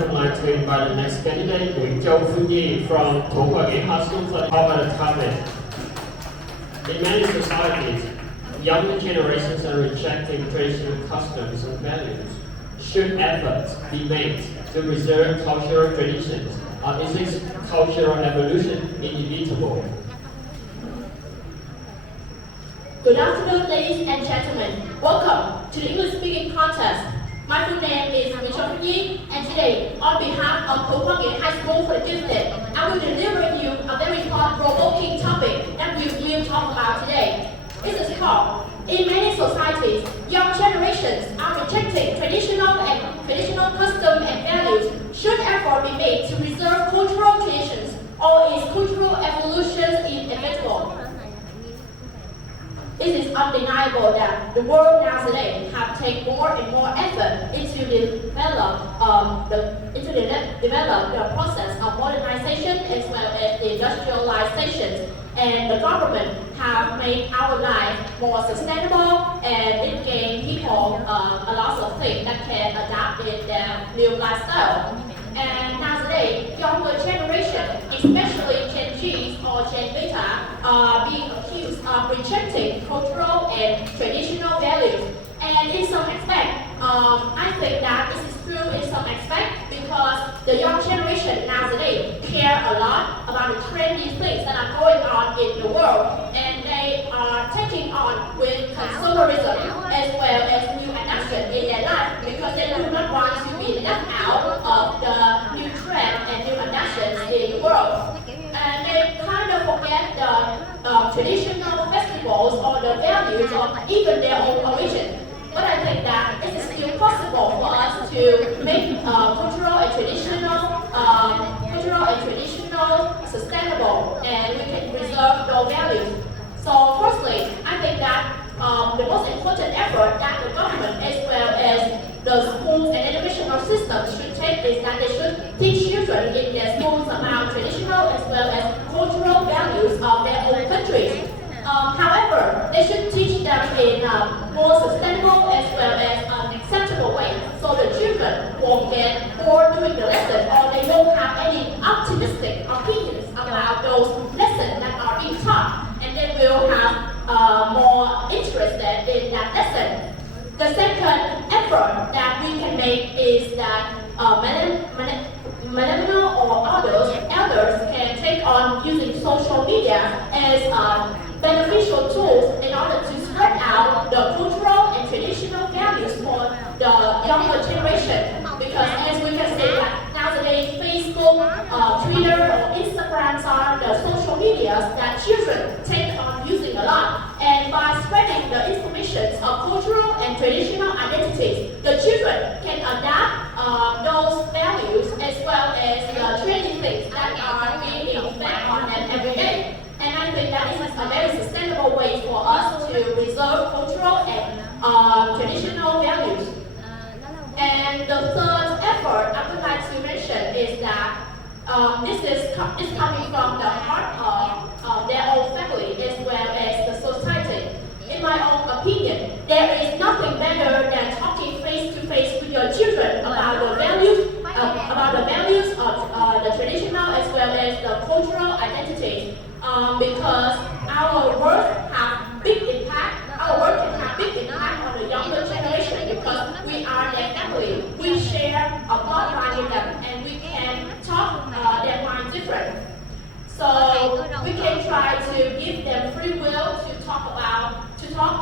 would like to invite the next candidate, Nguyễn, Châu, Phương from Khoa Nghĩa High School for the talk about the topic. In many societies, younger generations are rejecting traditional customs and values. Should efforts be made to preserve cultural traditions, or is this cultural evolution inevitable? Good afternoon, ladies and gentlemen. Welcome to the English speaking contest. My full name is Nguyễn, and today, on behalf of Khoa Nghĩa High School for the Gifted, I will deliver you a very thought-provoking topic that we will talk about today. This is called, in many societies, young generations are rejecting traditional customs and values. Should effort be made to preserve cultural traditions, or is cultural evolution inevitable? It is undeniable that the world nowadays have taken more and more effort into develop the process of modernization as well as the industrialization, and the government have made our life more sustainable, and it gave people a lot of things that can adapt in their new lifestyle. And nowadays, younger generation, especially Gen Zs or Gen Beta, are being accused of rejecting cultural and traditional values. And in some aspect, I think that this is true in some aspect because the young generation nowadays care a lot about the trendy things that are going on in the world, and they are taking on with consumerism as well as new adaptation in their life because they do not want to be left out of the new trend and new adaptations in the world. And they kind of forget the traditional festivals or the values or even their own origin. But I think that it is still possible for us to make cultural and traditional sustainable, and we can preserve those values. So firstly, I think that the most important effort that the government as well as the schools and educational systems should take is that they should teach children in their schools about traditional as well as cultural values of their own countries. However, they should teach them in a more sustainable as well as an acceptable way, so the children won't get bored doing the lesson, or they won't have any optimistic opinions about those lessons that are being taught, and they will have more interested in that lesson. The second effort that we can make is that millennials or elders can take on using social media as beneficial tools in order to spread out the cultural and traditional values for the younger generation. Because as we can see that nowadays Facebook, Twitter or Instagram are the social medias that children take on using a lot. And by spreading the information of cultural and traditional identities, the children can adapt those values as well as the trendy things that are being fed on them every day. And I think that this is a very sustainable way for us to preserve cultural and traditional values. And the third effort I would like to mention is that this is coming from the heart of their own family as well as the society. In my own opinion, there is nothing better than talking face to face with your children about the values of the traditional as well as the cultural identities. Because our work can have big impact on the younger generation because we are their family. We share a bloodline with them, and we can talk their mind different. So we can try to give them free will to talk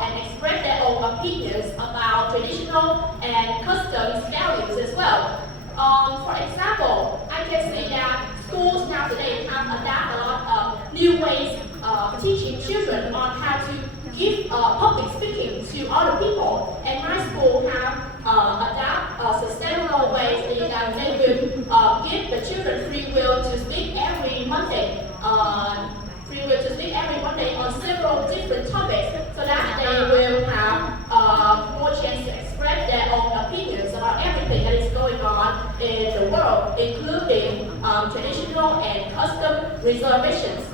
and express their own opinions about traditional and customs values as well. For example, I can see that schools nowadays have adapted a lot of new ways of teaching children on how to give public speaking to other people. And my school have adapted sustainable ways in that they will give the children free will to speak every Monday. On several different topics, so that they will have more chance to express their own opinions about everything that is going on in the world, including traditional and custom reservations.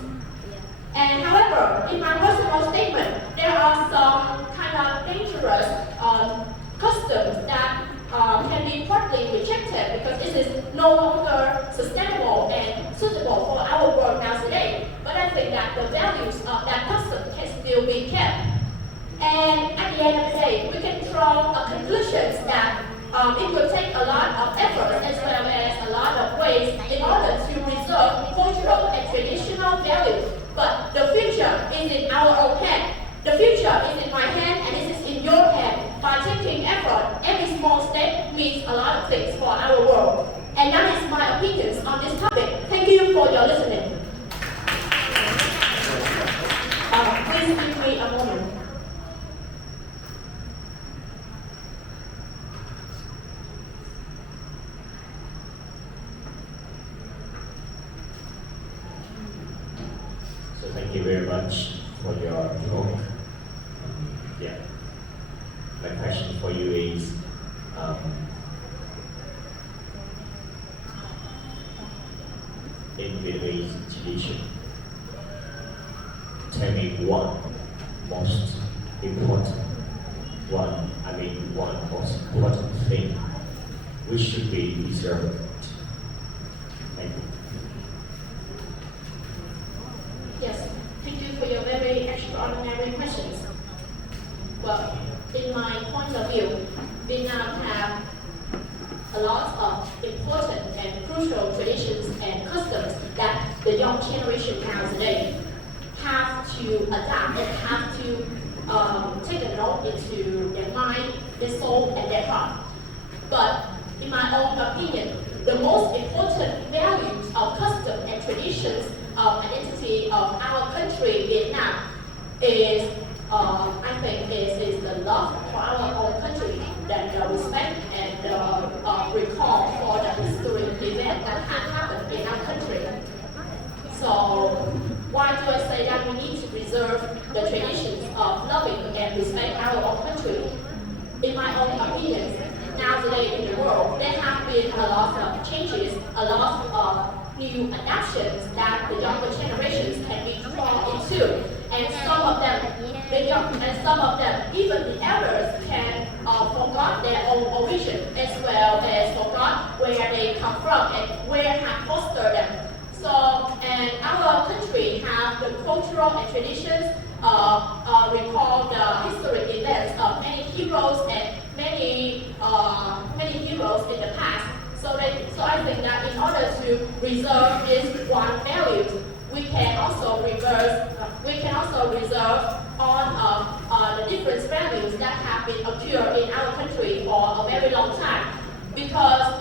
And however, in my personal statement, there are some kind of dangerous customs that can be partly rejected because it is no longer sustainable and suitable for our world now today. But I think that the values of that custom can still be kept. And at the end of the day, we can draw conclusions that it will take a lot of effort as well as a lot of ways in order to preserve cultural and traditional values. But the future is in our own hand. The future is in my hand and it is in your hand. By taking effort, every small step means a lot of things for our world. And that is my opinions on this topic. Thank you for your listening. Please give me a moment. So thank you very much for your talk. Yeah. My question for you is, in Vietnamese tradition, tell me one most important thing which should be preserved. Thank you. Yes, thank you for your very extraordinary questions. Well, in my point of view, Vietnam have a lot of important and crucial traditions and customs that the young generation now today have to adapt and have to take a note into their mind, their soul, and their heart. But in my own opinion, the most important values of custom and traditions of identity of our country, Vietnam, is I think is the love for our own country, that the respect and the recall for the history event that had happened in our country. So why do I say that we need to preserve the traditions of loving and respect our own country? In my own opinion, now today in the world, there have been a lot of changes, a lot of new adaptations that the younger generations can be drawn into. And some of them, even the elders, can forget their own origin as well as forget where they come from and where have fostered them. So, and our country have the cultural and traditions, recall the historic events of many heroes and many heroes in the past. So I think that in order to preserve this one value, we can also reserve on the different values that have been occurred in our country for a very long time. Because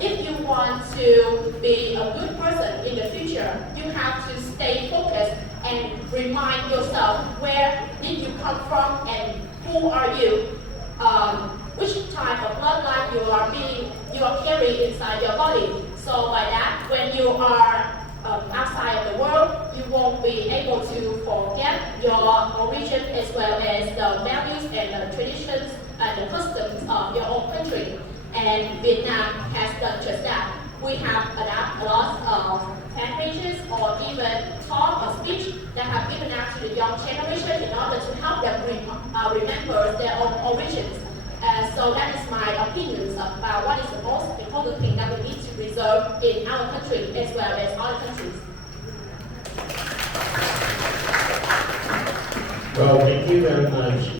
if you want to be a good person in the future, you have to stay focused and remind yourself where did you come from and who are you, which type of bloodline you are carrying inside your body. So by that, when you are outside of the world, you won't be able to forget your origin as well as the values and the traditions and the customs of your own country. And Vietnam has done just that. We have adapted a lot of fan pages or even talk or speech that have given out to the young generation in order to help them remember their own origins. So that is my opinions about what is the most important thing that we need to preserve in our country as well as other countries. Well, thank you very much.